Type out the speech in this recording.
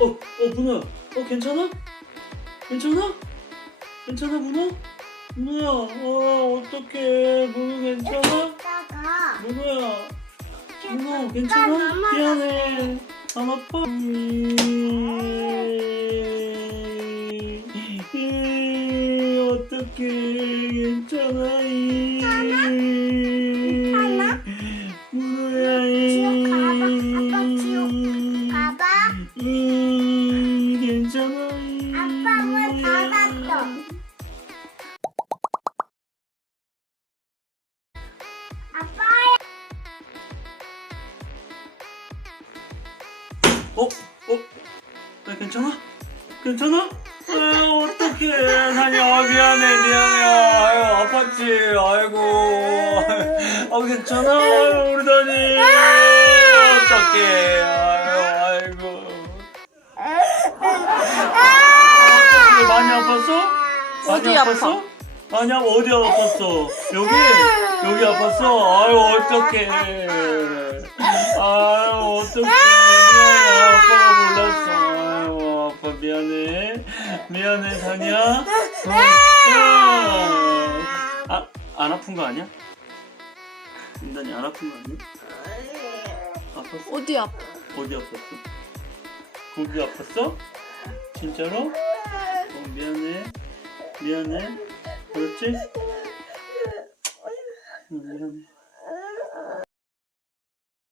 어, 어, 문어야. 어, 괜찮아? 괜찮아? 괜찮아, 문어? 문어야, 어, 어떡해. 문어 괜찮아? 이따가 문어야. 문어, 괜찮아? 미안해. 안 아파? 음, 음, 어떡해. 괜찮아? 어? 어? 나 괜찮아? 괜찮아? 아, 어떡해. 산이야, 미안해, 미안해. 아유, 아팠지. 아이고. 아, 괜찮아? 아유, 우리 다니. 어떡해. 아유, 아이고. 어떡해. 많이 아팠어? 많이 어디 아팠어? 많이 아파. 어디 아팠어? 여기? 여기 아팠어? 아유, 어떡해. 아유, 어떡해. 아빠 미안해. 미안해, 산이야. 어, 어. 아, 안 아픈 거 아니야? 인단이 안 아픈 거 아니야? 아팠어? 어디 아파? 어디 아팠어? 거기 아팠어? 진짜로? 어, 미안해. 미안해. 그렇지? 응, 미안해.